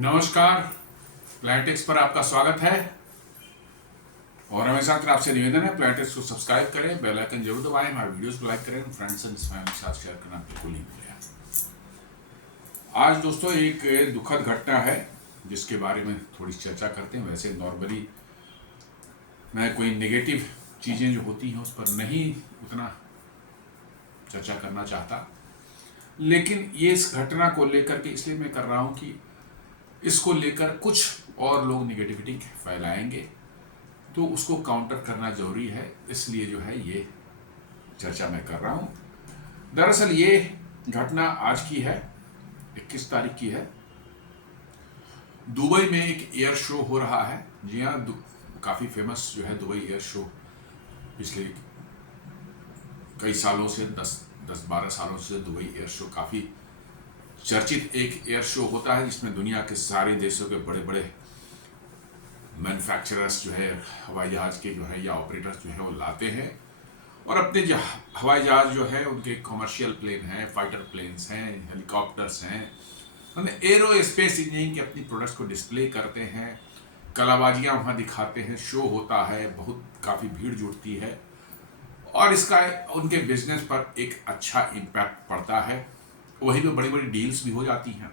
नमस्कार। प्लैनेटिक्स पर आपका स्वागत है और हमेशा की आपसे निवेदन है प्लैनेटिक्स को सब्सक्राइब करें, बेल आइकन जरूर दबाएं, हमारे वीडियोस को लाइक करें, फ्रेंड्स एंड फैमिली के साथ शेयर करना बिल्कुल नहीं भूलें। आज दोस्तों एक दुखद घटना है जिसके बारे में थोड़ी चर्चा करते हैं। वैसे नॉर्मली मैं कोई नेगेटिव चीज़ें जो होती हैं उस पर नहीं उतना चर्चा करना चाहता, लेकिन ये इस घटना को लेकर के इसलिए मैं कर रहा हूँ कि इसको लेकर कुछ और लोग निगेटिविटी फैलाएंगे तो उसको काउंटर करना जरूरी है, इसलिए जो है ये चर्चा मैं कर रहा हूँ। दरअसल ये घटना आज की है, 21 तारीख की है। दुबई में एक एयर शो हो रहा है। जी हाँ, काफ़ी फेमस जो है दुबई एयर शो पिछले कई सालों से 10-12 सालों से दुबई एयर शो काफ़ी चर्चित एक एयर शो होता है जिसमें दुनिया के सारे देशों के बड़े बड़े मैन्युफैक्चरर्स जो है हवाई जहाज़ के जो है या ऑपरेटर्स जो है वो लाते हैं और अपने हवाई जहाज़ जो है उनके कमर्शियल प्लेन हैं, फाइटर प्लेन्स हैं, हेलीकॉप्टर्स हैं, एरो स्पेस इंजीनियरिंग के अपनी प्रोडक्ट्स को डिस्प्ले करते हैं, कलाबाजियाँ वहाँ दिखाते हैं, शो होता है, बहुत काफ़ी भीड़ जुटती है और इसका उनके बिजनेस पर एक अच्छा इम्पैक्ट पड़ता है। वहीं पे बड़ी बड़ी डील्स भी हो जाती हैं।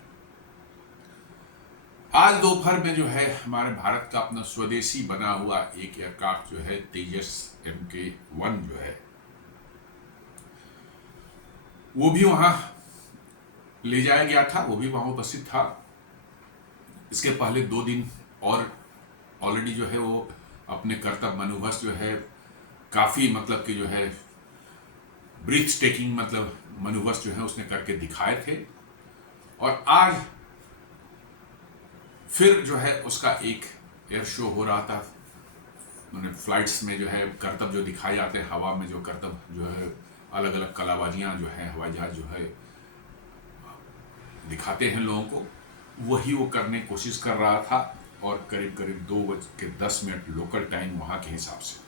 आज दोपहर में जो है हमारे भारत का अपना स्वदेशी बना हुआ एक एयरक्राफ्ट जो है तेजस MK-1 जो है वो भी वहां ले जाया गया था, वो भी वहां उपस्थित था। इसके पहले 2 दिन और ऑलरेडी जो है वो अपने कर्तव्य मनोबस जो है काफ़ी मतलब कि जो है ब्रीथ टेकिंग मतलब मनोबस जो है उसने करके दिखाए थे और आज फिर जो है उसका एक एयर शो हो रहा था। मैंने फ्लाइट्स में जो है करतब जो दिखाए जाते हैं, हवा में जो करतब जो है अलग अलग कलाबाजियाँ जो है हवाई जहाज जो है दिखाते हैं लोगों को, वही वो करने की कोशिश कर रहा था और करीब करीब 2:10 लोकल टाइम वहाँ के हिसाब से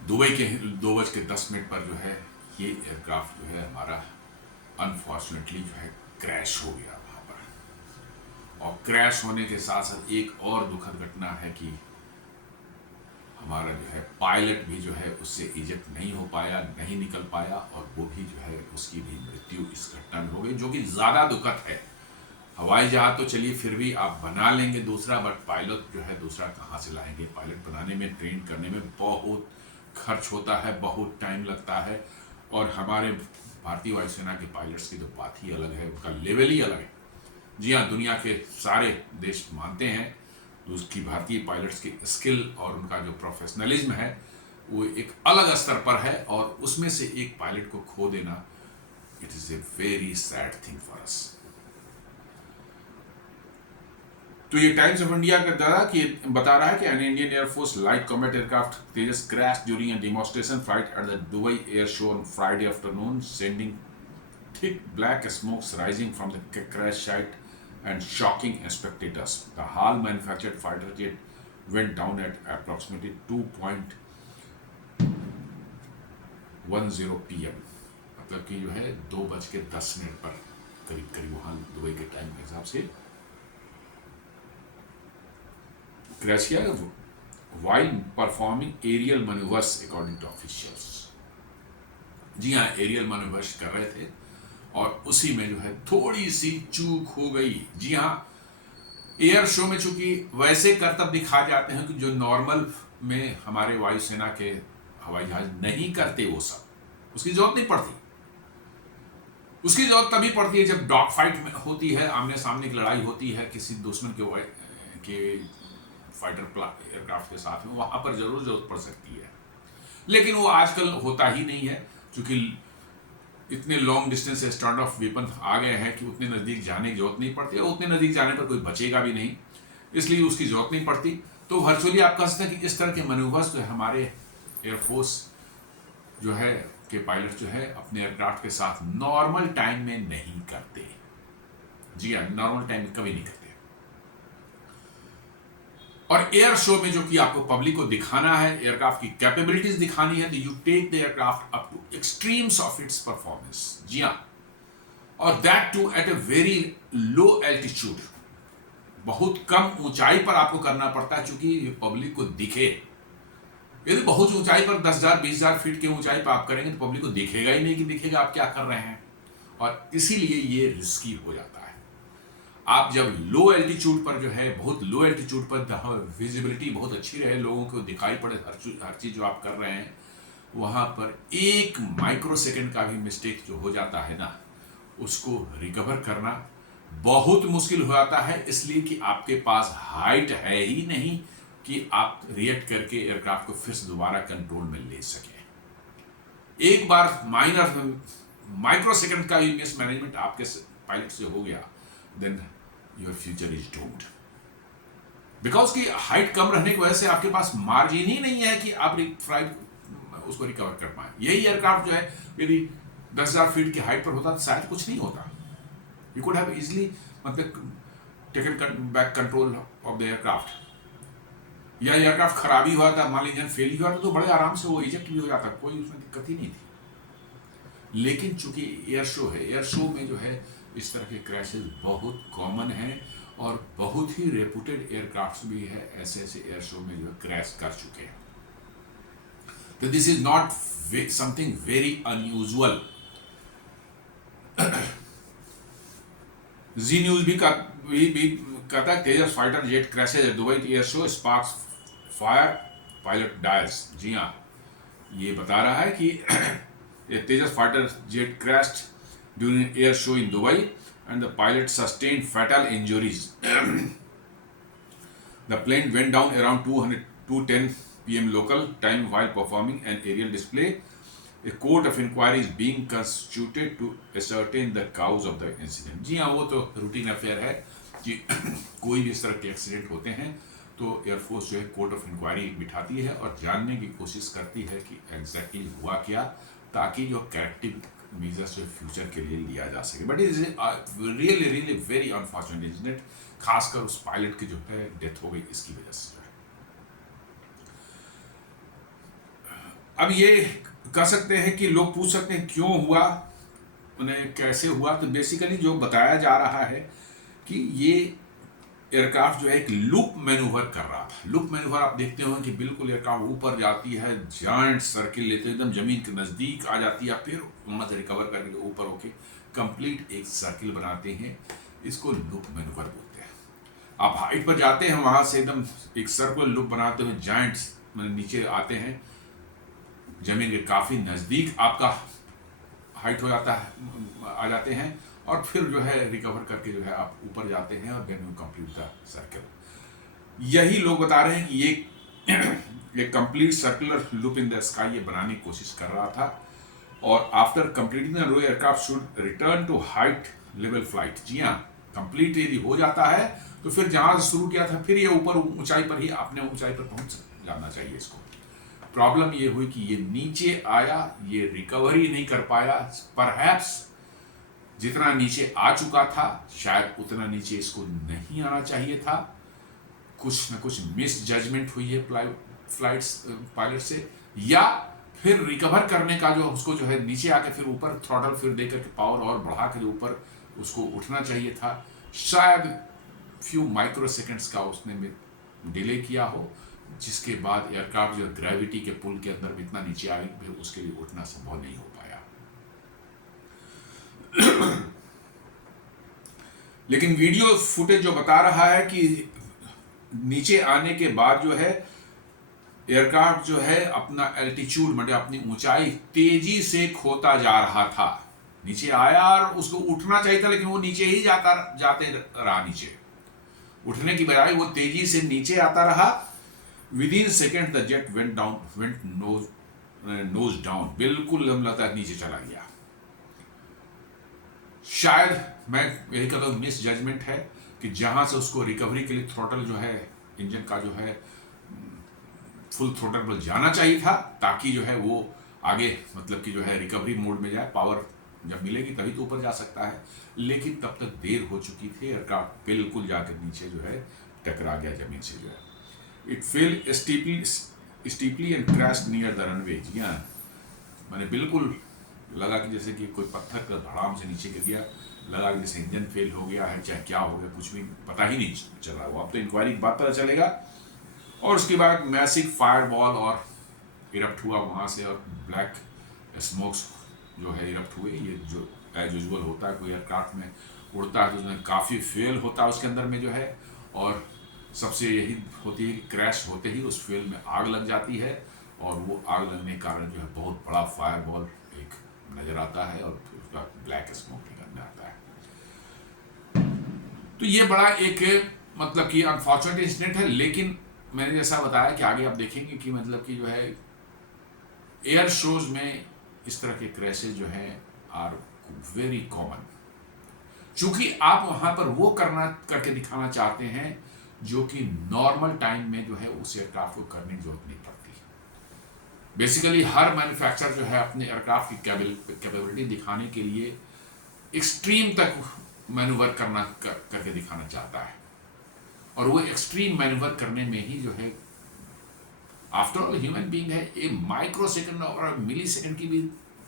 दुबई के 2:10 पर जो है ये एयरक्राफ्ट जो है हमारा अनफॉर्चुनेटली जो है क्रैश हो गया वहाँ पर। और क्रैश होने के साथ साथ एक और दुखद घटना है कि हमारा जो है पायलट भी जो है उससे इजेक्ट नहीं हो पाया, नहीं निकल पाया और वो भी जो है उसकी भी मृत्यु इस घटना में हो गई, जो कि ज़्यादा दुखद है। हवाई जहाज तो चलिए फिर भी आप बना लेंगे दूसरा, बट पायलट जो है दूसरा कहाँ से लाएंगे? पायलट बनाने में, ट्रेन करने में बहुत खर्च होता है, बहुत टाइम लगता है और हमारे भारतीय वायुसेना के पायलट्स की तो बात ही अलग है, उनका लेवल ही अलग है। जी हाँ, दुनिया के सारे देश मानते हैं उसकी भारतीय पायलट्स की स्किल और उनका जो प्रोफेशनलिज्म है वो एक अलग स्तर पर है और उसमें से एक पायलट को खो देना it is a very sad thing for us. तो ये टाइम्स ऑफ इंडिया का दादा कि बता रहा है कि an Indian air force light combat aircraft Tejas crash during a demonstration flight at the Dubai air show on Friday afternoon, sending thick black smokes rising from the crash site and shocking spectators. The HAL manufactured fighter jet went down at approximately 2:10 PM, मतलब कि जो है 2:10 पर करीब करीब वहाँ Dubai के time के हिसाब से क्रैश किया while performing aerial maneuvers according to officials। जी हाँ, एरियल मैन्यूवर्स कर रहे थे और उसी में जो है थोड़ी सी चूक हो गई। जी हाँ, एयर शो में चूंकि वैसे करतब दिखाए जाते हैं कि जो नॉर्मल में हमारे वायुसेना के हवाई जहाज नहीं करते, वो सब उसकी जरूरत नहीं पड़ती। उसकी जरूरत तभी पड़ती है जब डॉग फाइट में होती है, आमने सामने की लड़ाई होती है किसी दुश्मन के फाइटर एयरक्राफ्ट के साथ में, वहां पर जरूर जरूरत पड़ सकती है, लेकिन वो आजकल होता ही नहीं है क्योंकि इतने लॉन्ग डिस्टेंस से स्टैंड ऑफ वेपन आ गए हैं कि उतने नज़दीक जाने की जरूरत नहीं पड़ती और उतने नज़दीक जाने पर कोई बचेगा भी नहीं, इसलिए उसकी जरूरत नहीं पड़ती। तो वर्चुअली आप कह सकते हैं कि इस तरह के मैन्यूवर्स जो है हमारे एयरफोर्स जो है के पायलट जो है अपने एयरक्राफ्ट के साथ नॉर्मल टाइम में नहीं करते। जी हाँ, नॉर्मल टाइम में कभी नहीं करते। और एयर शो में जो कि आपको पब्लिक को दिखाना है, एयरक्राफ्ट की कैपेबिलिटीज दिखानी है, तो you take the aircraft up to extremes of its performance. जी हाँ, और that too at a very low altitude, बहुत कम ऊंचाई पर आपको करना पड़ता है क्योंकि पब्लिक को दिखे। यदि बहुत ऊंचाई पर 10,000 20,000 फीट की ऊंचाई पर आप करेंगे तो पब्लिक को दिखेगा ही नहीं कि दिखेगा आप क्या कर रहे हैं, और इसीलिए ये रिस्की हो जाता है। आप जब लो एल्टीट्यूड पर जो है, बहुत लो एल्टीट्यूड पर विजिबिलिटी बहुत अच्छी रहे, लोगों को दिखाई पड़े हर चीज जो आप कर रहे हैं, वहां पर एक माइक्रो सेकेंड का भी मिस्टेक जो हो जाता है ना, उसको रिकवर करना बहुत मुश्किल हो जाता है, इसलिए कि आपके पास हाइट है ही नहीं कि आप रिएक्ट करके एयरक्राफ्ट को फिर से दोबारा कंट्रोल में ले सके। एक बार माइक्रो सेकंड का भी मिस मैनेजमेंट आपके पायलट से हो गया, then your future is doomed, because की हाइट कम रहने की वजह से आपके पास मार्जिन ही नहीं है कि आप फ्लाइट उसको रिकवर कर पाए। यही एयरक्राफ्ट जो है यदि 10,000 फीट की हाइट पर होता तो शायद कुछ नहीं होता, यू कुड हैव इजीली मतलब taken back control of the aircraft, या एयरक्राफ्ट खराबी हुआ था, मान लीजिए फेल ही हुआ तो बड़े आराम से वो इजेक्ट भी हो जाता, कोई उसमें दिक्कत ही नहीं थी। लेकिन चूंकि एयर शो है, एयर शो में जो है इस तरह के क्रैशेस बहुत कॉमन हैं, और बहुत ही रेपुटेड एयरक्राफ्ट्स भी है ऐसे ऐसे एयर शो में जो क्रैश कर चुके हैं। तो this is not something very unusual. Zee News भी कहता है Tejas fighter jet crashes at Dubai air show sparks fire pilot dies. जी हाँ, ये बता रहा है कि Tejas fighter jet crashed during air show in Dubai and the pilot sustained fatal injuries. The plane went down around 2:10 p.m. local time while performing an aerial display. A court of inquiry is being constituted to ascertain the cause of the incident. जी हाँ, वो तो routine affair है कि कोई भी इस तरह के एक्सीडेंट होते हैं तो एयरफोर्स जो है कोर्ट ऑफ इंक्वायरी बिठाती है और जानने की कोशिश करती है कि एग्जैक्टली हुआ क्या, ताकि जो करेक्टिव मेजर्स जो फ्यूचर के लिए लिया जा सके। But is really really very unfortunate incident, खासकर उस पायलट की जो है डेथ हो गई इसकी वजह से। अब ये कह सकते हैं कि लोग पूछ सकते हैं क्यों हुआ, उन्हें कैसे हुआ, तो बेसिकली जो बताया जा रहा है कि ये एयरक्राफ्ट जो है एक लूप मैन्यूवर कर रहा था। लूप मैन्यूवर आप देखते हो कि बिल्कुल एयरक्राफ्ट ऊपर जाती है, जायंट सर्किल लेते एकदम जमीन के नजदीक आ जाती है, फिर वहां से रिकवर करके ऊपर होके कंप्लीट एक सर्किल बनाते हैं, इसको लूप मैन्यूवर बोलते हैं। आप हाइट पर जाते हैं, वहां से एकदम एक सर्कुलर लूप बनाते हुए जायंट्स नीचे आते हैं, जमीन के काफी नजदीक आपका हाइट हो जाता है, आ जाते हैं, और फिर जो है रिकवर करके जो है आप ऊपर जाते हैं और then you complete the circle. यही लोग बता रहे हैं कि ये complete circular loop in the sky ये बनाने की कोशिश कर रहा था, और after completing the roll aircraft should return to height level flight. जी हाँ, कंप्लीट यदि हो जाता है तो फिर जहां से शुरू किया था फिर ये ऊपर ऊंचाई पर ही अपने ऊंचाई पर पहुंच जाना चाहिए इसको। प्रॉब्लम ये हुई कि ये नीचे आया, ये रिकवरी नहीं कर पाया, परहैप्स जितना नीचे आ चुका था शायद उतना नीचे इसको नहीं आना चाहिए था, कुछ न कुछ मिस जजमेंट हुई है पायलट से, या फिर रिकवर करने का जो उसको जो है नीचे आके फिर ऊपर थ्रॉटल फिर देकर के पावर और बढ़ा के ऊपर उसको उठना चाहिए था, शायद फ्यू माइक्रो सेकेंड्स का उसने डिले किया हो, जिसके बाद एयरक्राफ्ट जो ग्रेविटी के पुल के अंदर इतना नीचे आ गई, फिर उसके लिए उठना संभव नहीं हो पाया। लेकिन वीडियो फुटेज जो बता रहा है कि नीचे आने के बाद जो है एयरक्राफ्ट जो है अपना एल्टीट्यूड मतलब अपनी ऊंचाई तेजी से खोता जा रहा था। नीचे आया और उसको उठना चाहिए था, लेकिन वो नीचे ही जाते रहा, नीचे उठने की बजाय वो तेजी से नीचे आता रहा। Within seconds the jet went nose down, बिल्कुल हम लगता है नीचे चला गया। शायद मैं यही कहता हूँ मिस जजमेंट है कि जहां से उसको रिकवरी के लिए थ्रोटल जो है इंजन का जो है फुल थ्रोटल पर जाना चाहिए था, ताकि जो है वो आगे मतलब कि जो है रिकवरी मोड में जाए, पावर जब मिलेगी तभी तो ऊपर जा सकता है, लेकिन तब तक देर हो चुकी थी, एयरक्राफ्ट बिल्कुल जाकर नीचे जो है टकरा गया जमीन से जो है। It fell steeply and crashed near the runway। जी हाँ, मैंने बिल्कुल लगा कि जैसे कि कोई पत्थर का धड़ाम से नीचे गिर गया, लगा कि जैसे इंजन फेल हो गया है, चाहे क्या हो गया, कुछ भी पता ही नहीं चला। वो अब तो इंक्वायरी के बाद पता चलेगा। और उसके बाद मैसिव फायरबॉल और इरप्ट हुआ वहाँ से, और ब्लैक स्मोक्स जो है इरप्ट हुए। ये जो एज यूजुअल होता है, कोई एयरक्राफ्ट में उड़ता है तो उसमें काफ़ी फ्यूल होता है उसके अंदर में जो है, और सबसे यही होती है कि क्रैश होते ही उस फ्यूल में आग लग जाती है, और वो आग लगने के कारण जो है बहुत बड़ा फायरबॉल एक नज़र आता है, और फिर उसका ब्लैक स्मोक निकलने आता है। तो ये बड़ा एक मतलब कि अनफॉर्चुनेट इंसिडेंट है। लेकिन मैंने जैसा बताया कि आगे आप देखेंगे कि मतलब कि जो है एयर शोज में इस तरह के क्रैशेज जो हैं आर वेरी कॉमन, चूंकि आप वहां पर वो करके दिखाना चाहते हैं जो कि नॉर्मल टाइम में जो है उस एयरक्राफ्ट को करने की जरूरत नहीं पड़ती। बेसिकली हर मैन्युफैक्चरर जो है अपने एयरक्राफ्ट की कैपेबिलिटी दिखाने के लिए एक्सट्रीम तक मैन्यूवर करके दिखाना चाहता है, और वो एक्सट्रीम मैन्यूवर करने में ही जो है, आफ्टर ऑल ह्यूमन बीइंग है, एक माइक्रो सेकंड और मिली सेकंड की भी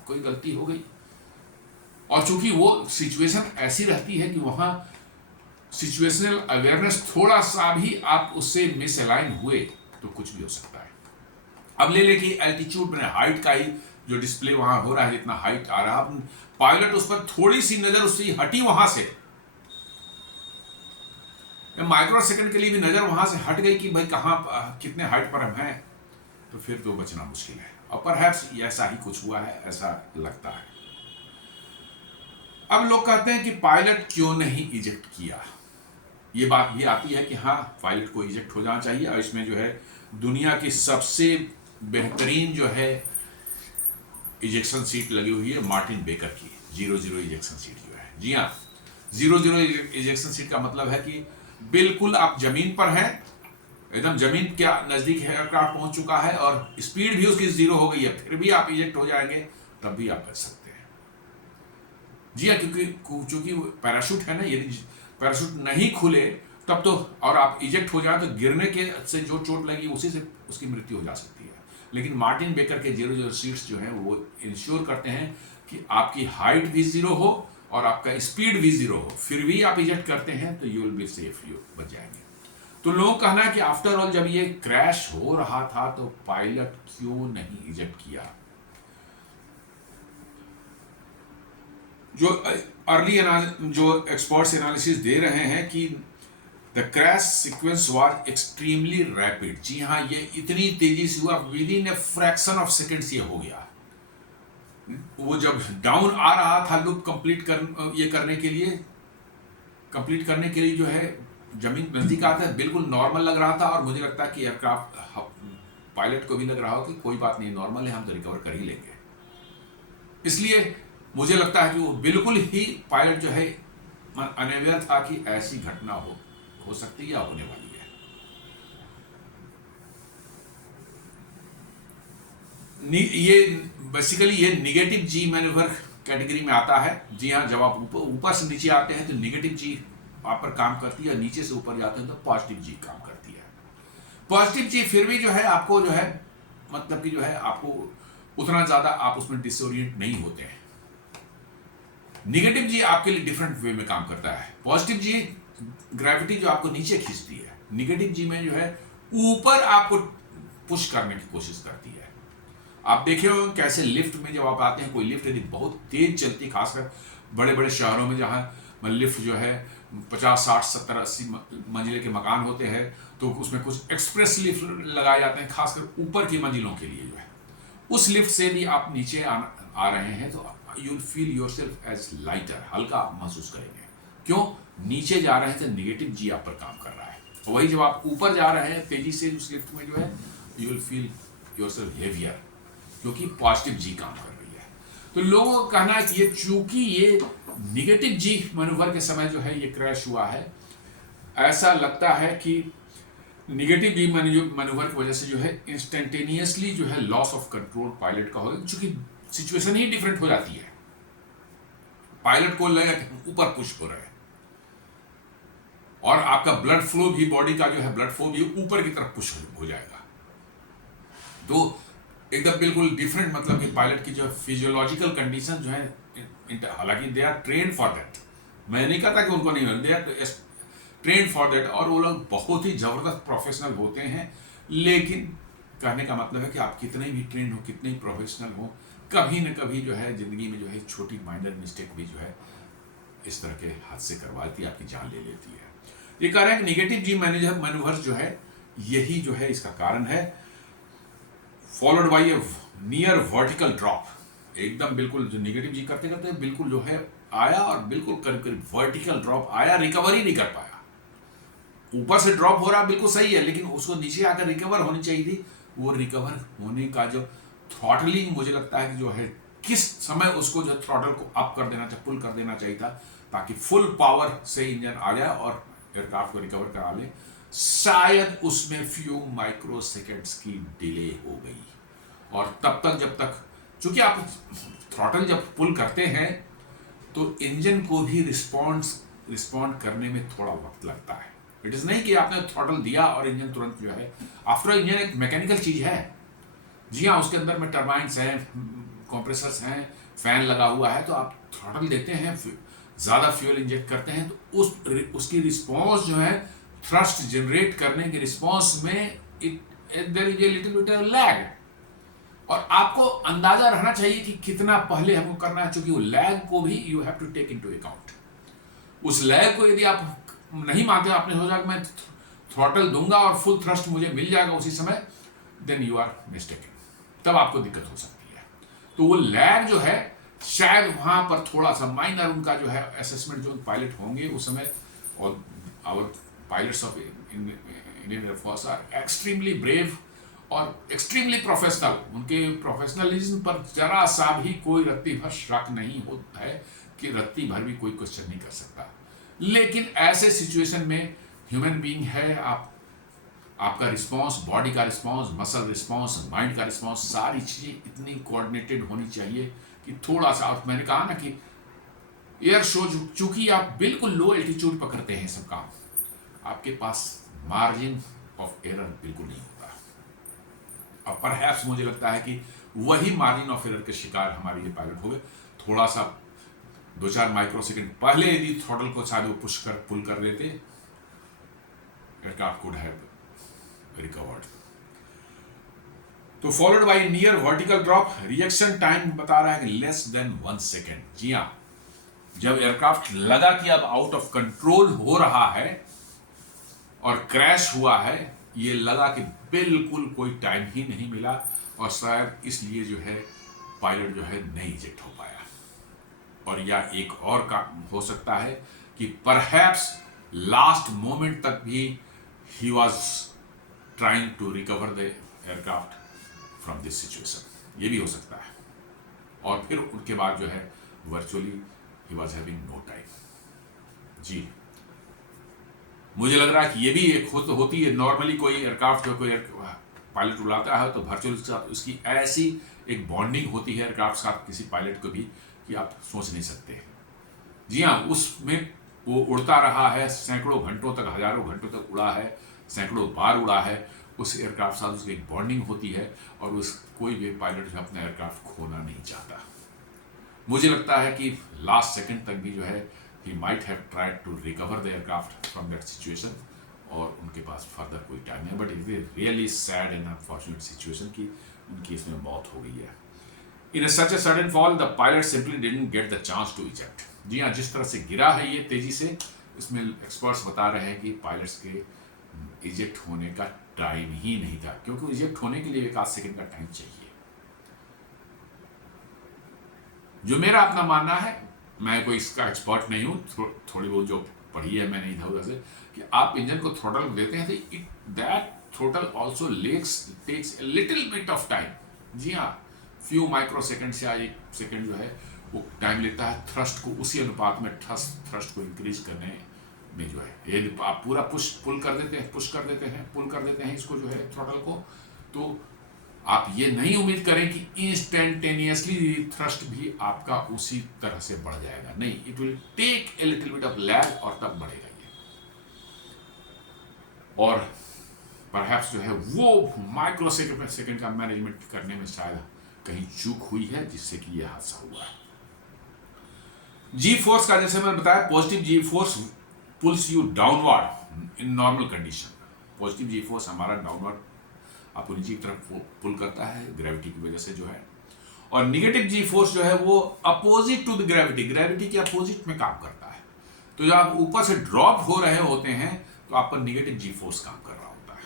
कोई गलती हो गई, और चूंकि वो सिचुएशन ऐसी रहती है कि वहां सिचुएशनल अवेयरनेस थोड़ा सा भी आप उससे मिसअलाइन हुए तो कुछ भी हो सकता है। अब ले कि एल्टीट्यूड में हाइट का ही जो डिस्प्ले वहां हो रहा है, जितना हाइट आ रहा है, पायलट उस पर थोड़ी सी नजर उससे हटी वहां से, माइक्रो सेकंड के लिए भी नजर वहां से हट गई कि भाई कहां कितने हाइट पर हम हैं, तो फिर तो बचना मुश्किल है। और परहैप्स ऐसा ही कुछ हुआ है, ऐसा लगता है। अब लोग कहते हैं कि पायलट क्यों नहीं इजेक्ट किया। ये बात भी आती है कि हाँ, पायलट को इजेक्ट हो जाना चाहिए, और इसमें जो है दुनिया की सबसे बेहतरीन जो है इजेक्शन सीट लगी हुई है मार्टिन बेकर की, 0-0 इजेक्शन सीट जो है। जी हाँ, 0-0 इजेक्शन सीट का मतलब है कि बिल्कुल आप जमीन पर हैं, एकदम जमीन के नजदीक एयरक्राफ्ट पहुंच चुका है और स्पीड भी उसकी 0 हो गई है, फिर भी आप इजेक्ट हो जाएंगे, तब भी आप बच सकते हैं। जी हाँ, क्योंकि पैराशूट है ना, यदि पैराशूट नहीं खुले तब तो, और आप इजेक्ट हो जाए तो गिरने के से जो चोट लगी उसी से उसकी मृत्यु हो जा सकती है। लेकिन मार्टिन बेकर के 0-0 सीट्स जो हैं वो इंश्योर करते हैं कि आपकी हाइट भी 0 हो और आपका स्पीड भी 0 हो, फिर भी आप इजेक्ट करते हैं तो you will be safe, you बच जाएंगे। तो लोग कहना है कि आफ्टर ऑल जब ये क्रैश हो रहा था तो पायलट क्यों नहीं इजेक्ट किया। जो अर्ली जो एक्सपर्ट्स एनालिसिस दे रहे हैं कि the crash sequence was extremely rapid. जी हाँ, ये इतनी तेजी से हुआ, within a fraction of seconds ये हो गया। वो जब डाउन आ रहा था लूप कंप्लीट करने के लिए जो है जमीन नजदीक आता है, बिल्कुल नॉर्मल लग रहा था, और मुझे लगता है कि एयरक्राफ्ट पायलट को भी लग रहा हो कि कोई बात नहीं, नॉर्मल है, हम तो रिकवर कर ही लेंगे। इसलिए मुझे लगता है कि वो बिल्कुल ही पायलट जो है अनअवेयर था कि ऐसी घटना हो सकती है या होने वाली है। ये बेसिकली ये निगेटिव जी मैन्यूवर कैटेगरी में आता है। जी हाँ, जब आप ऊपर से नीचे आते हैं तो निगेटिव जी आप पर काम करती है, और नीचे से ऊपर जाते हैं तो पॉजिटिव जी काम करती है। पॉजिटिव जी फिर भी जो है आपको जो है मतलब कि जो है आपको उतना ज्यादा आप उसमें डिसोरिएंट नहीं होते हैं। निगेटिव जी आपके लिए डिफरेंट वे में काम करता है। पॉजिटिव जी ग्रेविटी जो आपको नीचे खींचती है, निगेटिव जी में जो है ऊपर आपको पुश करने की कोशिश करती है। आप देखे हो कैसे लिफ्ट में जब आप आते हैं, कोई लिफ्ट यदि बहुत तेज चलती, खासकर बड़े बड़े शहरों में जहां लिफ्ट जो है 50, 60, 70, 80 मंजिले के मकान होते हैं, तो उसमें कुछ एक्सप्रेस लिफ्ट लगाए जाते हैं खासकर ऊपर की मंजिलों के लिए। जो है उस लिफ्ट से भी आप नीचे आ रहे हैं तो you will feel yourself as lighter, हल्का आप महसूस करेंगे। क्यों? नीचे जा रहे हैं तो निगेटिव जी आप पर काम कर रहा है, और वही जब आप ऊपर जा रहे हैं तेजी से उस लिफ्ट में जो है you will feel yourself heavier, क्योंकि पॉजिटिव जी काम कर रही है। तो लोगों का कहना है कि ये चूंकि ये निगेटिव जी मैन्यूवर के समय जो है ये क्रैश हुआ है, ऐसा लगता है कि निगेटिव जी मैन्यूवर की वजह से जो है इंस्टेंटेनियसली जो है लॉस ऑफ कंट्रोल पायलट का होगा, चूंकि सिचुएशन ही डिफरेंट हो जाती है। पायलट को लगेगा कि हम ऊपर पुश हो रहे हैं, और आपका ब्लड फ्लो भी, बॉडी का जो है ब्लड फ्लो भी ऊपर की तरफ पुश हो जाएगा। तो एकदम बिल्कुल डिफरेंट, मतलब कि पायलट की जो फिजियोलॉजिकल कंडीशन जो है, हालांकि they are train for that, मैं नहीं कहता कि उनको नहीं, they are train for that, और वो लोग बहुत ही ज़बरदस्त प्रोफेशनल होते हैं। लेकिन कहने का मतलब है कि आप कितने भी ट्रेन हो, कितने ही प्रोफेशनल हो, कभी न कभी जो है ज़िंदगी में जो है छोटी माइनर मिस्टेक भी जो है इस तरह के हादसे करवाती है, आपकी जान ले लेती है। ये कह रहे हैं निगेटिव जी मैन्यूवर्स जो है यही जो है इसका कारण है। Followed by A near vertical drop, एकदम बिल्कुल जो निगेटिव जी करते करते बिल्कुल जो है आया और बिल्कुल करीब करीब वर्टिकल ड्रॉप आया, रिकवर ही नहीं कर पाया। ऊपर से ड्रॉप हो रहा बिल्कुल सही है, लेकिन उसको नीचे आकर रिकवर होनी चाहिए थी। वो रिकवर होने का जो थ्रॉटलिंग मुझे लगता है कि जो है किस समय उसको जो थ्रॉटल को अप कर देना चाहिए, पुल कर देना चाहिए था, ताकि फुल पावर से इंजन आ जाए और एयरक्राफ्ट को रिकवर करा ले। शायद उसमें फ्यू माइक्रो सेकेंड्स की डिले हो गई, और तब तक जब तक, चूंकि आप थ्रॉटल जब पुल करते हैं तो इंजन को भी रिस्पॉन्ड करने में थोड़ा वक्त लगता है। इट इज नहीं कि आपने थ्रॉटल दिया और इंजन तुरंत जो है, आफ्टर इंजन एक मैकेनिकल चीज है। जी हाँ, उसके अंदर में टर्बाइंस हैं, कंप्रेसर्स हैं, फैन लगा हुआ है, तो आप थ्रॉटल देते हैं, ज़्यादा फ्यूल इंजेक्ट करते हैं, तो उसकी रिस्पॉन्स जो है थ्रस्ट जनरेट करने की रिस्पॉन्स में there is a little bit of lag, और आपको अंदाजा रहना चाहिए कि कितना पहले हमको करना है, क्योंकि वो लैग को भी you have to take into account. उस लैग को यदि आप नहीं मानते, आपने सोचा कि मैं थ्रॉटल दूंगा और फुल थ्रस्ट मुझे मिल जाएगा उसी समय, देन यू आर मिस्टेकन, तब आपको दिक्कत हो सकती है। तो वो लैग जो है शायद वहां पर थोड़ा सा माइनर उनका जो है असेसमेंट, जो पायलट होंगे उस समय, और our pilots of Indian air force are extremely brave और एक्सट्रीमली प्रोफेशनल। उनके प्रोफेशनलिज्म पर जरा सा भी कोई रत्ती भर शक नहीं होता है कि रत्ती भर भी कोई क्वेश्चन नहीं कर सकता। लेकिन ऐसे सिचुएशन में ह्यूमन बीइंग है, आपका रिस्पॉन्स, बॉडी का रिस्पॉन्स, मसल रिस्पॉन्स, माइंड का रिस्पॉन्स, सारी चीज़ें इतनी कोऑर्डिनेटेड होनी चाहिए कि थोड़ा सा, और मैंने कहा ना कि एयर शो, चूंकि आप बिल्कुल लो एल्टीट्यूड पकड़ते हैं सब काम, आपके पास मार्जिन ऑफ एरर बिल्कुल नहीं होता। और परहैप्स मुझे लगता है कि वही मार्जिन ऑफ एरर के शिकार हमारे ये पायलट हो गए। थोड़ा सा 2-4 माइक्रो सेकेंड पहले यदि थ्रॉटल को शायद वो पुल कर लेते, एयरक्राफ्ट कुड हैव रिकवर्ड। तो followed by near vertical drop, reaction time बता रहा है कि लेस देन 1 सेकेंड। जी हाँ, जब एयरक्राफ्ट लगा कि अब आउट ऑफ कंट्रोल हो रहा है और क्रैश हुआ है, ये लगा कि बिल्कुल कोई टाइम ही नहीं मिला, और शायद इसलिए जो है पायलट जो है नहीं इजेक्ट हो पाया। और या एक और का हो सकता है कि परहैप्स लास्ट मोमेंट तक भी he was trying to recover the aircraft from this situation, ये भी हो सकता है। और फिर उनके बाद जो है वर्चुअली ही वॉज हैविंग नो टाइम। जी, मुझे लग रहा है कि ये भी एक होती है नॉर्मली, कोई एयरक्राफ्ट जो कोई पायलट उड़ाता है तो वर्चुअल के साथ उसकी ऐसी एक बॉन्डिंग होती है एयरक्राफ्ट के साथ किसी पायलट को भी कि आप सोच नहीं सकते। जी हाँ, उसमें वो उड़ता रहा है, सैकड़ों घंटों तक, हजारों घंटों तक उड़ा है, सैकड़ों बार उड़ा है, उस एयरक्राफ्ट के साथ उसकी एक बॉन्डिंग होती है, और उस कोई भी पायलट जो अपना एयरक्राफ्ट खोना नहीं चाहता। मुझे लगता है कि लास्ट सेकंड तक भी जो है he might have tried to recover the aircraft from that situation, और उनके पास फर्दर कोई टाइम नहीं, but it is really sad and unfortunate situation कि उनकी इसमें मौत हो गई है। In such a sudden fall the pilot simply didn't get the chance to eject. जी हाँ, जिस तरह से गिरा है ये तेजी से, इसमें एक्सपर्ट्स बता रहे हैं कि पायलट्स के इजेक्ट होने का टाइम ही नहीं था, क्योंकि इजेक्ट होने के लिए 1 आध सेकेंड का टाइम चाहिए। जो मेरा अपना मानना है, मैं कोई इसका एक्सपर्ट नहीं हूँ, थोड़ी बहुत जो पढ़ी है मैंने इधर उधर से, कि आप इंजन को थ्रोटल देते हैं तो that throttle also takes a little bit of time. जी हाँ, फ्यू माइक्रो सेकेंड या 1 सेकेंड जो है वो टाइम लेता है थ्रस्ट को उसी अनुपात में थ्रस्ट को इंक्रीज करने में जो है। यदि आप पूरा पुल कर देते हैं इसको जो है थ्रोटल को, तो आप ये नहीं उम्मीद करें कि इंस्टेंटेनियसली थ्रस्ट भी आपका उसी तरह से बढ़ जाएगा, नहीं, it will take a little bit of lag और तब बढ़ेगा ये। और परहैप्स जो है वो माइक्रो सेकेंड का मैनेजमेंट करने में शायद कहीं चूक हुई है, जिससे कि ये हादसा हुआ है। जी फोर्स का जैसे मैंने बताया, positive G force pulls you downward in normal condition. Positive G force हमारा डाउनवर्ड आपको नीचे की तरफ पुल करता है ग्रेविटी की वजह से जो है, और निगेटिव जी फोर्स जो है वो opposite to the gravity, gravity के अपोजिट में काम करता है। तो जब आप ऊपर से ड्रॉप हो रहे होते हैं तो आप पर निगेटिव जी फोर्स काम कर रहा होता है।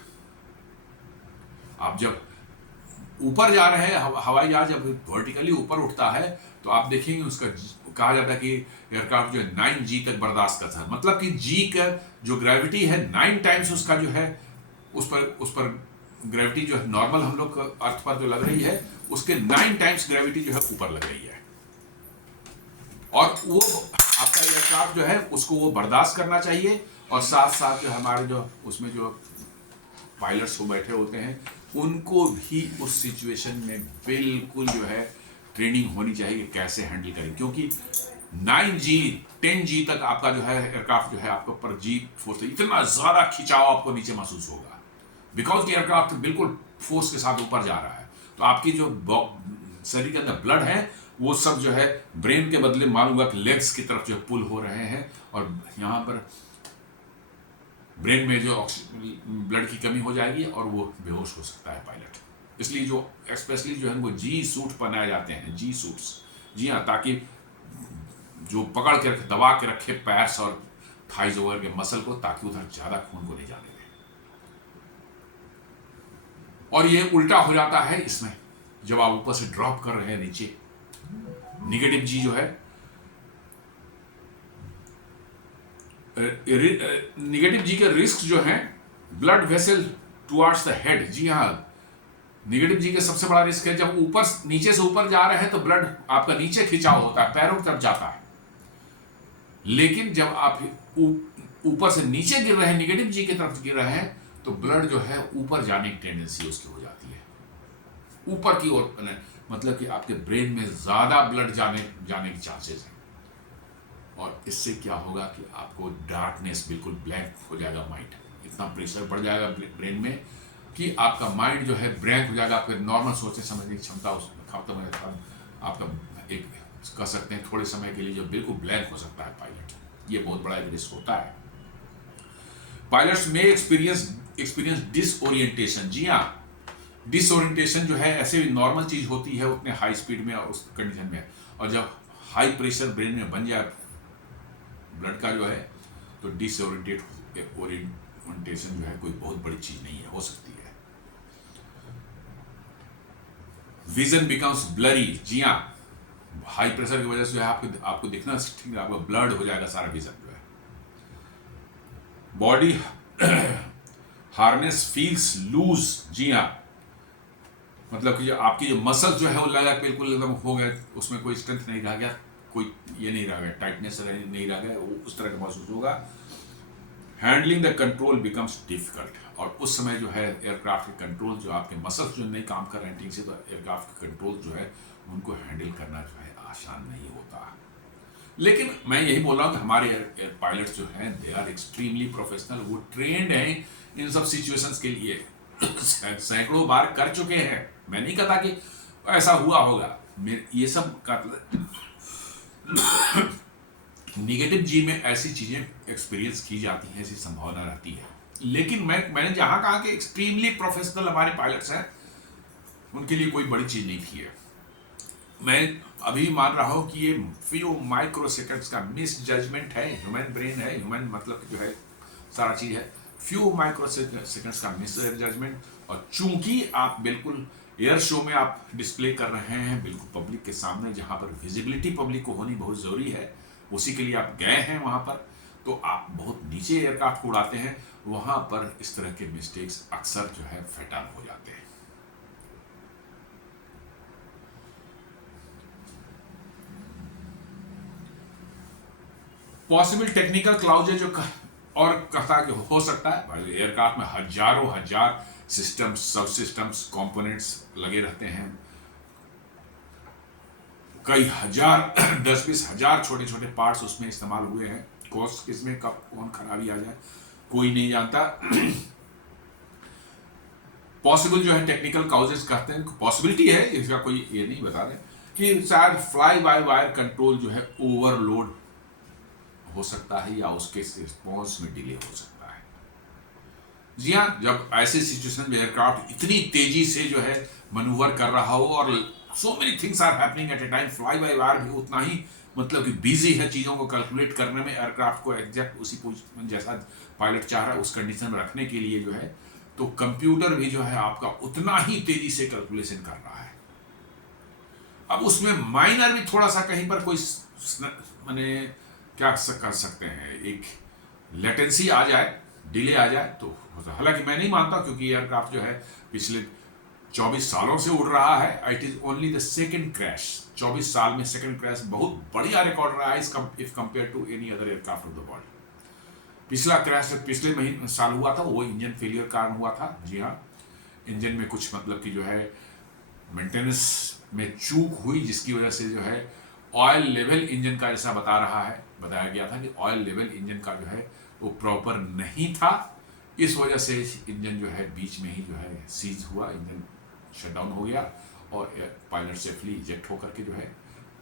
आप जब ऊपर जा रहे हैं, हवाई जहाज जब वर्टिकली ऊपर उठता है तो आप देखेंगे उसका कहा जाता है कि एयरक्राफ्ट जो है 9G तक बर्दाश्त करता है, मतलब कि जी का जो ग्रेविटी है 9 टाइम्स उसका जो है उस पर ग्रेविटी जो है नॉर्मल हम लोग अर्थ पर जो लग रही है उसके 9 टाइम्स ग्रेविटी जो है ऊपर लग रही है, और वो आपका एयरक्राफ्ट जो है उसको वो बर्दाश्त करना चाहिए। और साथ साथ जो हमारे जो उसमें जो पायलट्स को बैठे होते हैं उनको भी उस सिचुएशन में बिल्कुल जो है ट्रेनिंग होनी चाहिए कि कैसे हैंडल करें, क्योंकि 9G 10G तक आपका जो है एयरक्राफ्ट जो है आपके ऊपर जी फोर्स इतना ज़्यादा खिंचाव आपको नीचे महसूस होगा, बिकॉज एयरक्राफ्ट बिल्कुल फोर्स के साथ ऊपर जा रहा है। तो आपकी जो शरीर के अंदर ब्लड है वो सब जो है ब्रेन के बदले मालूम हुआ कि लेग्स की तरफ जो पुल हो रहे हैं, और यहाँ पर ब्रेन में जो ब्लड की कमी हो जाएगी और वो बेहोश हो सकता है पायलट। इसलिए जो स्पेशली जो है वो जी सूट पहनाए जाते हैं, जी सूट्स, जी हाँ, ताकि जो पकड़ के रखे दबा के रखे पैर्स और थाइज ओवर के मसल को, ताकि उधर ज्यादा खून को नहीं जाने दें। और ये उल्टा हो जाता है इसमें जब आप ऊपर से ड्रॉप कर रहे हैं नीचे, निगेटिव जी जो है निगेटिव जी के रिस्क जो है blood vessel towards the head. जी हाँ, निगेटिव जी का सबसे बड़ा रिस्क है जब ऊपर नीचे से ऊपर जा रहे हैं तो ब्लड आपका नीचे खिंचाव होता है, पैरों की तरफ जाता है, लेकिन जब आप ऊपर से नीचे गिर रहे हैं, निगेटिव जी की तरफ गिर रहे हैं, तो ब्लड जो है ऊपर जाने की टेंडेंसी उसकी हो जाती है, ऊपर की ओर, मतलब कि आपके ब्रेन में ज्यादा ब्लड जाने की चांसेस है। और इससे क्या होगा कि आपको डार्कनेस, बिल्कुल ब्लैंक हो जाएगा माइंड, इतना प्रेशर बढ़ जाएगा ब्रेन में कि आपका माइंड जो है ब्लैंक हो जाएगा, आपके नॉर्मल सोचने समझने की क्षमता खत्म हो जाता है, आपका एक कह सकते हैं थोड़े समय के लिए जो बिल्कुल ब्लैंक हो सकता है पायलट। ये बहुत बड़ा एक रिस्क होता है। पायलट्स में एक्सपीरियंस डिसओरिएंटेशन। जी हाँ, डिसओरिएंटेशन जो है ऐसे नॉर्मल चीज होती है उतने हाई स्पीड में और उस कंडीशन में, और जब हाई प्रेशर ब्रेन में बन जाए ब्लड का जो है तो डिसओरिएंटेशन जो है कोई बहुत बड़ी चीज नहीं है, हो सकती है। Vision becomes blurry. जी हाँ, हाई प्रेशर की वजह से आपको दिखना ठीक है, आपका ब्लड हो जाएगा सारा विजन जो है। Body harness feels loose. जी हाँ, मतलब कि जो आपकी जो मसल जो है वो लगा बिल्कुल एकदम हो गया, उसमें कोई स्ट्रेंथ नहीं रह गया, कोई ये नहीं रह गया, टाइटनेस नहीं रह गया, उस तरह का महसूस होगा। Handling the control becomes difficult, और उस समय जो है एयरक्राफ्ट के कंट्रोल जो आपके मसल्स जो नहीं काम कर रहे हैं ठीक से, तो एयरक्राफ्ट के कंट्रोल जो है उनको हैंडल करना जो है आसान नहीं होता। लेकिन मैं यही बोल रहा हूँ कि हमारे एयर पायलट्स जो हैं दे आर एक्सट्रीमली प्रोफेशनल, वो ट्रेंड हैं इन सब सिचुएशंस के लिए, सैकड़ों बार कर चुके हैं। मैं नहीं कहता कि ऐसा हुआ होगा, ये सब निगेटिव जी में ऐसी चीजें एक्सपीरियंस की जाती हैं, ऐसी संभावना रहती है। लेकिन मैंने जहां कहा कि एक्सट्रीमली प्रोफेशनल हमारे पायलट्स हैं, उनके लिए कोई बड़ी चीज नहीं थी है। मैं अभी मान रहा हूं कि ये फ्यू माइक्रो सेकंड्स का मिस जजमेंट है, ह्यूमन ब्रेन है, ह्यूमन मतलब जो है सारा चीज है, फ्यू माइक्रो सेकंड्स का मिस जजमेंट। और चूंकि आप बिल्कुल एयर शो में आप डिस्प्ले कर रहे हैं बिल्कुल पब्लिक के सामने, जहां पर विजिबिलिटी पब्लिक को होनी बहुत जरूरी है, उसी के लिए आप गए हैं वहां पर, तो आप बहुत नीचे एयरक्राफ्ट को उड़ाते हैं, वहां पर इस तरह के मिस्टेक्स अक्सर जो है फैटल हो जाते हैं। पॉसिबल टेक्निकल क्लाउजेज जो और कहता है कि हो सकता है एयरक्राफ्ट में हजार सिस्टम्स, सब सिस्टम्स, कंपोनेंट्स लगे रहते हैं, कई हजार 10-20 हजार छोटे छोटे पार्ट्स उसमें इस्तेमाल हुए हैं। कॉस्ट किसमें कब कौन खराबी आ जाए कोई नहीं जानता। पॉसिबल जो है टेक्निकल काउजेस कहते हैं, पॉसिबिलिटी है, इसका कोई ये नहीं बता रहे, कि शायद फ्लाई बाय वायर कंट्रोल जो है ओवरलोड हो सकता है या उसके रिस्पॉन्स में डिले हो सकता है। जी हाँ, जब ऐसे सिचुएशन में एयरक्राफ्ट इतनी तेजी से जो है मनूवर कर रहा हो और so many things are happening at a time, fly by wire भी उतना ही मतलब कि बिजी है चीज़ों को कैलकुलेट करने में, एयरक्राफ्ट को एग्जैक्ट उसी पोजीशन जैसा पायलट चाह रहा है उस कंडीशन में रखने के लिए जो है, तो कंप्यूटर भी जो है आपका उतना ही तेजी से कैलकुलेशन कर रहा है। अब उसमें माइनर भी थोड़ा सा कहीं पर कोई माने क्या कर सकते हैं, एक लेटेंसी आ जाए, डिले आ जाए तो हालांकि मैं नहीं मानता, क्योंकि एयरक्राफ्ट जो है पिछले 24 सालों से उड़ रहा है। It is only the second crash, 24 साल में सेकंड क्रैश, बहुत बढ़िया रिकॉर्ड रहा है if compare to any other aircraft of the world. पिछला क्रैश पिछले महीने साल हुआ था, वो इंजन फेलियर कारण हुआ था। जी हाँ, इंजन में कुछ मतलब कि जो है मेंटेनेंस में चूक हुई, जिसकी वजह से जो है ऑयल लेवल इंजन का जैसा बताया गया था कि ऑयल लेवल इंजन का जो है वो प्रॉपर नहीं था। इस वजह से इंजन जो है बीच में ही जो है सीज हुआ, इंजन शटडाउन हो गया और पायलट सेफली इजेक्ट होकर के जो है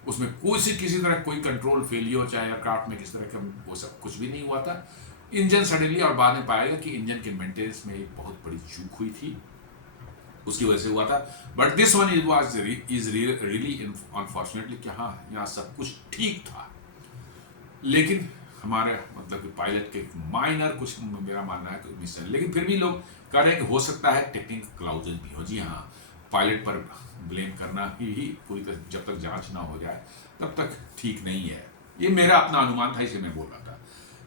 उसमें किसी तरह कोई कंट्रोल फेलियर, चाहे एयरक्राफ्ट में किस तरह का वो सब कुछ भी नहीं हुआ था। इंजन सडनली, और बाद में पाया गया कि इंजन के मेंटेनेंस में एक बहुत बड़ी चूक हुई थी, उसकी वजह से हुआ था। But this one is really unfortunately कि हाँ, यहाँ सब कुछ ठीक था, लेकिन हमारे मतलब कि पायलट के माइनर कुछ, मेरा मानना है कि मिशन, लेकिन फिर भी लोग कह रहे हैं कि हो सकता है टेक्निकल क्लाउजेज भी हो। जी हाँ, पायलट पर ब्लेम करना ही पूरी तरह जब तक जांच ना हो जाए तब तक ठीक नहीं है। ये मेरा अपना अनुमान था, इसे मैं बोल रहा था।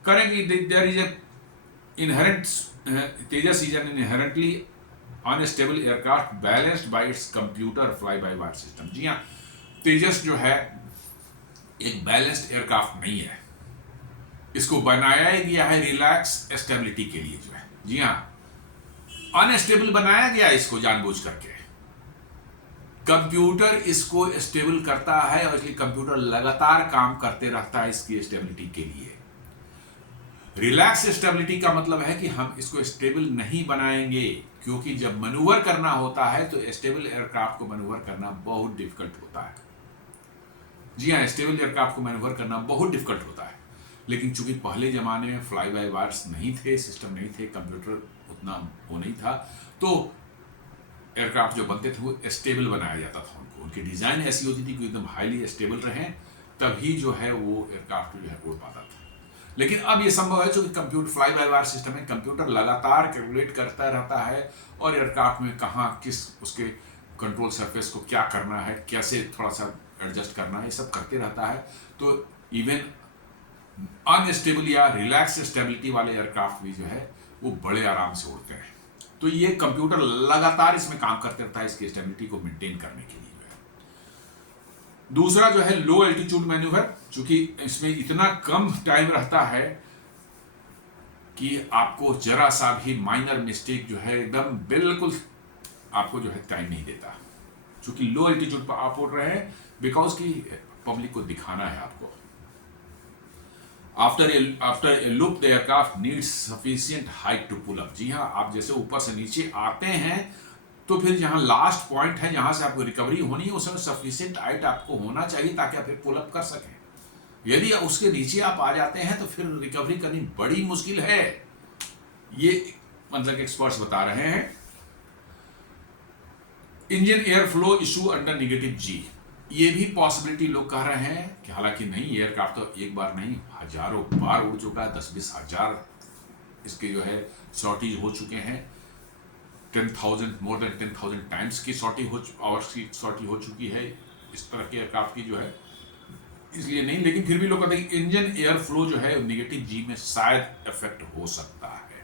करेंगे there is a inherent Tejas is an inherently unstable aircraft balanced by its computer fly by wire system. जी हाँ, तेजस जो है एक बैलेंस्ड एयरक्राफ्ट नहीं है, इसको बनाया गया है रिलैक्स स्टेबिलिटी के लिए जो है। जी हाँ, अनस्टेबल बनाया गया इसको जानबूझ करके, कंप्यूटर इसको स्टेबल करता है और इसलिए कंप्यूटर लगातार काम करते रहता है इसकी स्टेबिलिटी के लिए। रिलैक्स स्टेबिलिटी का मतलब है कि हम इसको स्टेबल नहीं बनाएंगे, क्योंकि जब मैन्यूवर करना होता है तो स्टेबल एयरक्राफ्ट को मैन्यूवर करना बहुत डिफिकल्ट होता है। जी हाँ, स्टेबल एयरक्राफ्ट को मैन्यूवर करना बहुत डिफिकल्ट होता है, लेकिन चूंकि पहले जमाने में फ्लाई बाय वायर्स नहीं थे, सिस्टम नहीं थे, कंप्यूटर उतना वो नहीं था, तो एयरक्राफ्ट जो बनते थे वो स्टेबल बनाया जाता था उनको, उनकी डिजाइन ऐसी होती थी कि एकदम हाईली स्टेबल रहें, तभी जो है वो एयरक्राफ्ट जो है उड़ पाता था। लेकिन अब ये संभव है क्योंकि computer fly by wire system में कंप्यूटर लगातार कैलकुलेट करता रहता है और एयरक्राफ्ट में कहाँ किस उसके कंट्रोल सरफेस को क्या करना है, कैसे थोड़ा सा एडजस्ट करना है, ये सब करते रहता है। तो इवन अनस्टेबल या रिलैक्स स्टेबिलिटी वाले एयरक्राफ्ट भी जो है वो बड़े आराम से उड़ते हैं। तो ये कंप्यूटर लगातार इसमें काम करते रहता है इसकी स्टेबिलिटी को मेंटेन करने के लिए जो है। दूसरा जो है लो एल्टीट्यूड मैन्यूवर, चूंकि इसमें इतना कम टाइम रहता है कि आपको जरा सा भी माइनर मिस्टेक जो है एकदम बिल्कुल आपको जो है टाइम नहीं देता, चूंकि लो एल्टीट्यूड पर आप उड़ रहे हैं, बिकॉज की पब्लिक को दिखाना है आपको। After a loop, the aircraft needs sufficient height to pull up. जी हाँ, आप जैसे ऊपर से नीचे आते हैं तो फिर जहाँ लास्ट पॉइंट है जहाँ से आपको रिकवरी होनी है उसमें सफिशिएंट हाइट आपको होना चाहिए ताकि आप फिर पुल अप कर सकें। यदि उसके नीचे आप आ जाते हैं तो फिर रिकवरी करनी बड़ी मुश्किल है, ये मतलब एक्सपर्ट्स बता रहे हैं। Engine air flow issue under negative G, ये भी पॉसिबिलिटी लोग कह रहे हैं कि हालांकि नहीं, एयरक्राफ्ट तो एक बार नहीं हजारों बार उड़ चुका है, 10-20 हजार इसके जो है शॉर्टेज हो चुके हैं, 10,000 मोर देन 10,000 टाइम्स की आवर्स की शॉर्टेज हो चुकी है इस तरह के एयरक्राफ्ट की जो है, इसलिए नहीं। लेकिन फिर भी लोग कहते हैं कि इंजन एयर फ्लो जो है नेगेटिव जी में शायद इफेक्ट हो सकता है।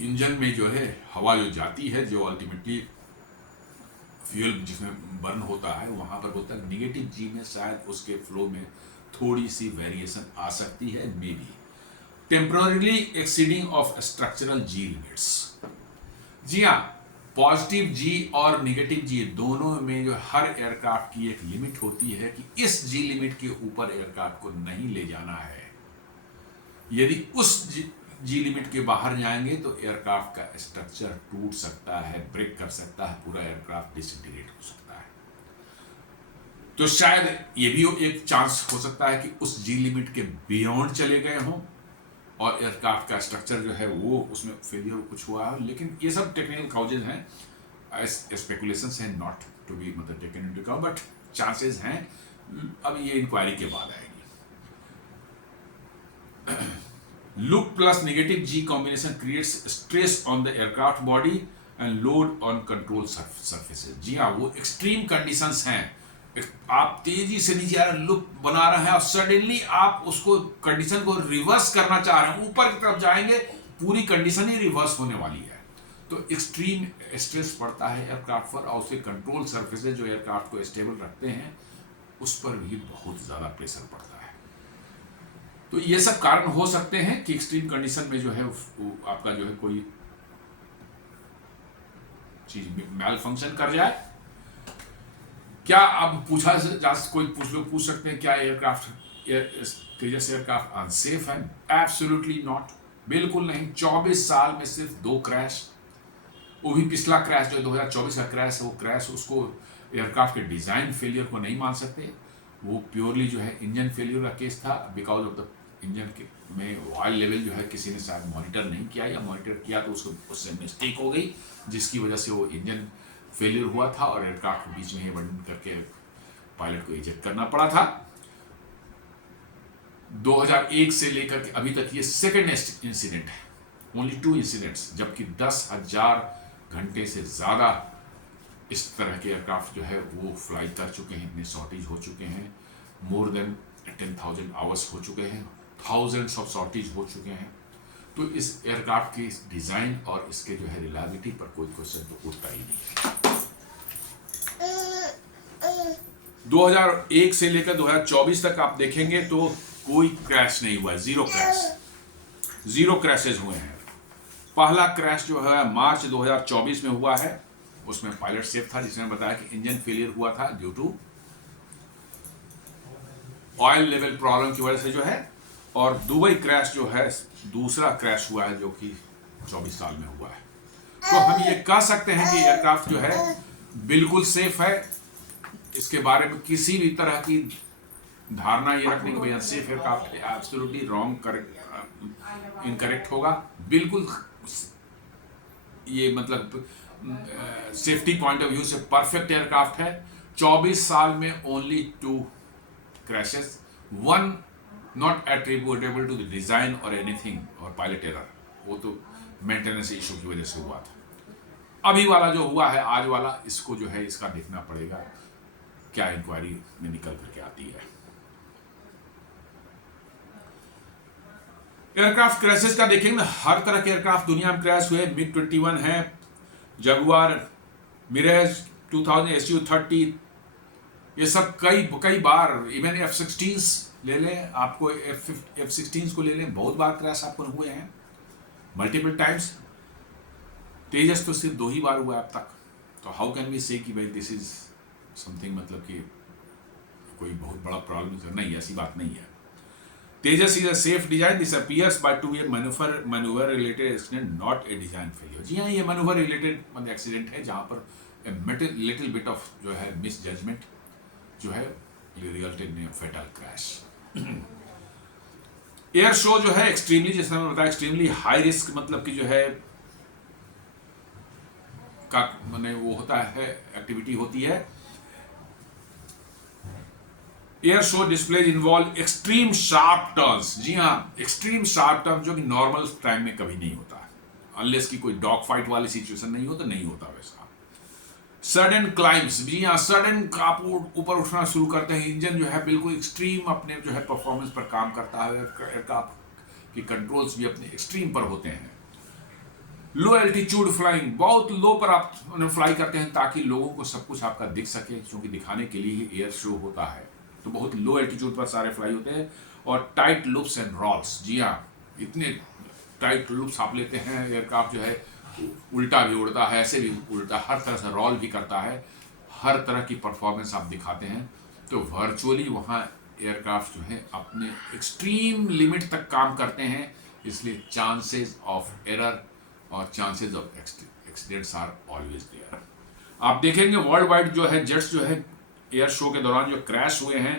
इंजन में जो है हवा जो जाती है, जो अल्टीमेटली फ्यूल जिसमें बर्न होता है, वहां पर बोलता है निगेटिव जी में शायद उसके फ्लो में थोड़ी सी वेरिएशन आ सकती है, maybe temporarily exceeding of structural G limits. जी हाँ, पॉजिटिव जी और निगेटिव जी दोनों में जो हर एयरक्राफ्ट की एक लिमिट होती है कि इस जी लिमिट के ऊपर एयरक्राफ्ट को नहीं ले जाना है। यदि उस जी लिमिट के बाहर जाएंगे तो एयरक्राफ्ट का स्ट्रक्चर टूट सकता है, ब्रेक कर सकता है, पूरा एयरक्राफ्ट डिसइंटीग्रेट हो सकता है। तो शायद ये भी एक चांस हो सकता है कि उस जी लिमिट के बियॉन्ड चले गए हों और एयरक्राफ्ट का स्ट्रक्चर जो है वो उसमें फेलियर कुछ हुआ है। लेकिन ये सब टेक्निकल काउजेज हैं, स्पेकुलेशंस हैं, नॉट टू बी मतलब taken into account, but chances हैं। अब ये इंक्वायरी के बाद आएगी। Look plus negative G combination creates stress on the aircraft body and load on control surfaces. जी हाँ, वो एक्सट्रीम कंडीशंस हैं। आप तेजी से नीचे आ रहे, लुक बना रहे हैं और सडनली आप उसको कंडीशन को रिवर्स करना चाह रहे हैं, ऊपर की तरफ जाएंगे, पूरी कंडीशन ही रिवर्स होने वाली है। तो एक्सट्रीम स्ट्रेस पड़ता है एयरक्राफ्ट पर और उसके कंट्रोल सरफेसेस जो एयरक्राफ्ट को स्टेबल रखते हैं उस पर भी बहुत ज़्यादा प्रेशर पड़ता है। तो ये सब कारण हो सकते हैं कि एक्सट्रीम कंडीशन में जो है आपका जो है कोई चीज मैल फंक्शन कर जाए। क्या अब पूछा जा कोई पूछ सकते हैं क्या तेजस एयरक्राफ्ट अनसेफ है? एब्सोल्युटली नॉट, बिल्कुल नहीं। 24 साल में सिर्फ 2 क्रैश, वो भी पिछला क्रैश जो 2024 का क्रैश है, वो क्रैश उसको एयरक्राफ्ट के डिजाइन फेलियर को नहीं मान सकते। वो प्योरली जो है इंजन फेलियर का केस था, बिकॉज ऑफ द इंजन के में ऑयल लेवल जो है किसी ने शायद मॉनिटर नहीं किया, या मॉनिटर किया तो उसको उससे मिस्टेक हो गई, जिसकी वजह से वो इंजन फेलियर हुआ था और एयरक्राफ्ट के बीच में अबंडन करके पायलट को इजेक्ट करना पड़ा था। 2001 से लेकर के अभी तक ये सेकेंड इंसिडेंट है, ओनली 2 इंसिडेंट्स, जबकि 10,000 घंटे से ज़्यादा इस तरह के एयरक्राफ्ट जो है वो फ्लाई कर चुके हैं, इतने शॉर्टेज हो चुके हैं, मोर देन 10,000 आवर्स हो चुके हैं, थाउजेंड्स ऑफ शॉर्टेज हो चुके हैं। तो इस एयरक्राफ्ट की डिज़ाइन और इसके जो है रिलायबिलिटी पर कोई क्वेश्चन तो उठता ही नहीं है। 2001 से लेकर 2024 तक आप देखेंगे तो कोई क्रैश नहीं हुआ, जीरो क्रैशेज हुए हैं। पहला क्रैश जो है मार्च 2024 में हुआ है, उसमें पायलट सेफ था, जिसने बताया कि इंजन फेलियर हुआ था due to oil level problem की वजह से जो है। और दुबई क्रैश जो है दूसरा क्रैश हुआ है जो कि 24 साल में हुआ है। तो हम ये कह सकते हैं कि एयरक्राफ्ट जो है बिल्कुल सेफ है। इसके बारे में किसी भी तरह की धारणा ये रखने की वजह safe aircraft absolutely wrong, incorrect होगा। बिल्कुल ये मतलब सेफ्टी पॉइंट ऑफ व्यू से परफेक्ट एयरक्राफ्ट है। 24 साल में only 2 crashes, 1 not attributable to the design और एनीथिंग और पायलट एरर, वो तो मेंटेनेंस इशू की वजह से हुआ था। अभी वाला जो हुआ है आज वाला, इसको जो है इसका देखना पड़ेगा क्या इंक्वायरी में निकल करके आती है। एयरक्राफ्ट क्रैशेस का देखेंगे ना, हर तरह के एयरक्राफ्ट दुनिया में क्रैश हुए। मिग 21 है, जगुआर, मिरेज 2000, SU-30, ये सब कई बार, इवन F-16 ले लें, आपको F-16 को ले लें, बहुत बार क्रैश आपको हुए हैं, मल्टीपल टाइम्स। तेजस तो सिर्फ 2 ही बार हुआ अब तक। तो हाउ कैन वी से कि भाई दिस इज समथिंग, मतलब कि कोई बहुत बड़ा प्रॉब्लम नहीं, ऐसी बात नहीं है। Tejas is a safe design, this appears by to a manoeuvre related accident, not a design failure. जी हाँ, ये मैन्यूवर रिलेटेड एक्सीडेंट है जहाँ पर लिटिल बिट ऑफ जो है मिस जजमेंट जो है resulted in fatal crash. Air show जो है एक्सट्रीमली, जैसे मैंने बताया, एक्सट्रीमली हाई रिस्क, मतलब कि जो है का मैंने वो होता है, एक्टिविटी होती है। Air show displays involve extreme sharp turns. जी हाँ, एक्सट्रीम शार्प टर्न जो कि नॉर्मल टाइम में कभी नहीं होता, अनलेस की कोई डॉग फाइट वाली सिचुएशन नहीं हो तो नहीं होता वैसा। सडन क्लाइम्स, जी हाँ, सडन आप ऊपर उठना शुरू करते हैं, इंजन जो है बिल्कुल एक्सट्रीम अपने जो है परफॉर्मेंस पर काम करता है, एयरक्राफ्ट के कंट्रोल्स भी अपने एक्सट्रीम पर होते हैं। लो एल्टीट्यूड फ्लाइंग, बहुत लो पर आप फ्लाई करते हैं ताकि लोगों को सब कुछ आपका दिख सके, क्योंकि दिखाने के लिए ही एयर शो होता है। तो बहुत लो एल्टीट्यूड पर सारे फ्लाई होते हैं। और टाइट लूप्स एंड रॉल्स, जी हाँ, इतने टाइट लूप्स आप लेते हैं, एयरक्राफ्ट जो है उल्टा भी उड़ता है, ऐसे भी उल्टा, हर तरह से रोल भी करता है, हर तरह की परफॉर्मेंस आप दिखाते हैं। तो वर्चुअली वहाँ एयरक्राफ्ट जो है अपने एक्सट्रीम लिमिट तक काम करते हैं, इसलिए चांसेस ऑफ एरर और chances of accidents are always there. आप देखेंगे वर्ल्ड वाइड जो है जेट्स जो है एयर शो के दौरान जो क्रैश हुए हैं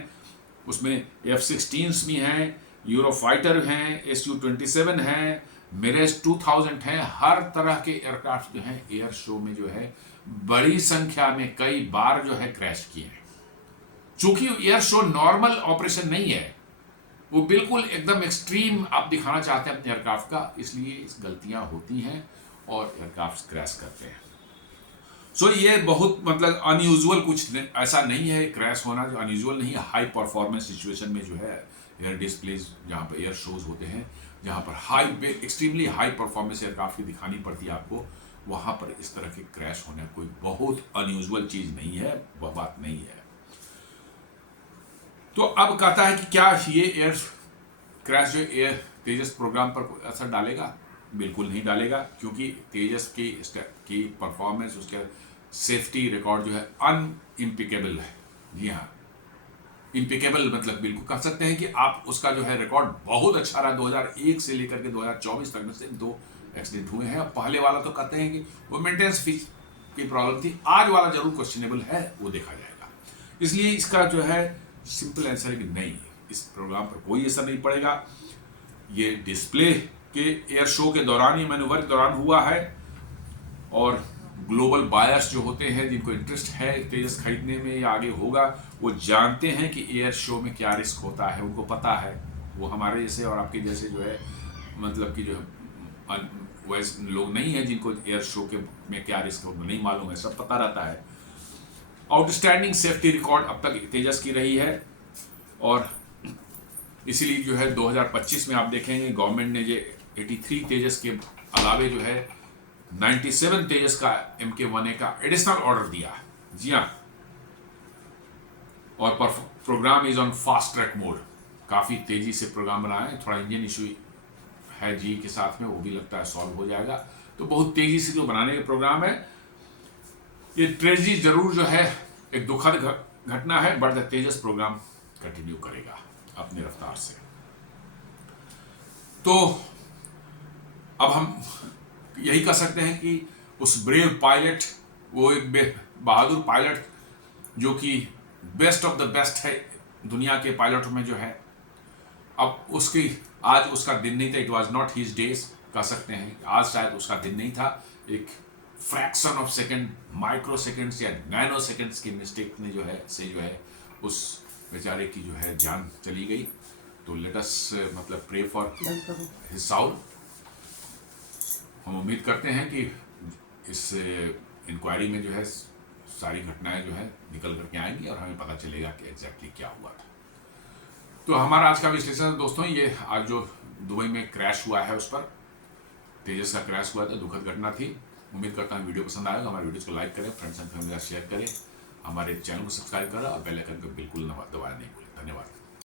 उसमें F-16 भी हैं, यूरोफाइटर हैं, Su-27 हैं, मिरेज 2000 हैं। हर तरह के एयरक्राफ्ट जो हैं एयर शो में जो है बड़ी संख्या में कई बार जो है क्रैश किए हैं। चूंकि एयर शो नॉर्मल ऑपरेशन नहीं है, वो बिल्कुल एकदम एक्सट्रीम आप दिखाना चाहते हैं अपने एयरक्राफ्ट का, इसलिए इस गलतियां होती हैं और एयरक्राफ्ट क्रैश करते हैं। सो ये बहुत मतलब अनयूजुअल कुछ ऐसा नहीं है क्रैश होना, जो अनयूजुअल नहीं है। हाई परफॉर्मेंस सिचुएशन में जो है एयर डिस्प्लेज जहाँ पर एयर शोज होते हैं, जहाँ पर high extremely high performance aircraft की दिखानी पड़ती है आपको, वहाँ पर इस तरह के क्रैश होना कोई बहुत अनयूजुअल चीज़ नहीं है, वह बात नहीं है। तो अब कहता है कि क्या ये एयर क्रैश जो एयर तेजस प्रोग्राम पर कोई असर डालेगा? बिल्कुल नहीं डालेगा, क्योंकि तेजस की परफॉर्मेंस, उसके सेफ्टी रिकॉर्ड जो है अनइम्पिकेबल है। जी हाँ, इम्पिकेबल मतलब बिल्कुल कह सकते हैं कि आप उसका जो है रिकॉर्ड बहुत अच्छा रहा। 2001 से लेकर के 2024 तक में से 2 एक्सीडेंट हुए हैं। पहले वाला तो कहते हैं कि वो मेंटेनेंस फीस की प्रॉब्लम थी, आज वाला जरूर क्वेश्चनेबल है, वो देखा जाएगा। इसलिए इसका जो है सिंपल आंसर है कि नहीं, इस प्रोग्राम पर कोई असर नहीं पड़ेगा। ये डिस्प्ले के एयर शो के दौरान ही, मैन्यूवर के दौरान हुआ है, और ग्लोबल बायर्स जो होते हैं जिनको इंटरेस्ट है तेजस खरीदने में या आगे होगा, वो जानते हैं कि एयर शो में क्या रिस्क होता है, उनको पता है। वो हमारे जैसे और आपके जैसे जो है मतलब कि जो है वैसे लोग नहीं है जिनको एयर शो के में क्या रिस्क होगा नहीं मालूम है, सब पता रहता है। आउटस्टैंडिंग सेफ्टी रिकॉर्ड अब तक तेजस की रही है, और इसीलिए जो है 2025 में आप देखेंगे गवर्नमेंट ने जो 83 तेजस के अलावे जो है 97 तेजस का MK-1A का एडिशनल ऑर्डर दिया। जी हाँ, और program is on fast track mode, काफ़ी तेजी से प्रोग्राम बनाया है। थोड़ा इंजन इशू है जी के साथ में, वो भी लगता है सॉल्व हो जाएगा। तो बहुत तेजी से जो बनाने का प्रोग्राम है। ये ट्रेजिडी जरूर जो है एक दुखद घटना है, but the Tejas program continue करेगा अपनी रफ्तार से। तो अब हम यही कह सकते हैं कि उस ब्रेव पायलट, वो एक बहादुर पायलट जो कि बेस्ट ऑफ द बेस्ट है दुनिया के पायलटों में जो है, अब उसकी आज उसका दिन नहीं था। It was not his days, कह सकते हैं आज शायद उसका दिन नहीं था। एक fraction of second, micro seconds या नैनो सेकेंड्स की मिस्टेक ने जो है उस बेचारे की जो है जान चली गई। तो लेट अस मतलब प्रे फॉर हिज साउल। हम उम्मीद करते हैं कि इस इंक्वायरी में जो है सारी घटनाएं जो है निकल करके आएंगी और हमें पता चलेगा कि एग्जैक्टली क्या हुआ था। तो हमारा आज का विश्लेषण दोस्तों, ये आज जो दुबई में क्रैश हुआ है उस पर तेजस का क्रैश हुआ था, दुखद घटना थी। उम्मीद करता हूँ वीडियो पसंद आएगा। हमारे वीडियोस को लाइक करें, फ्रेंड्स एंड फैमिली शेयर करें, हमारे चैनल को सब्सक्राइब करें और बेल आइकन को बिल्कुल दबाना नहीं भूलें। धन्यवाद।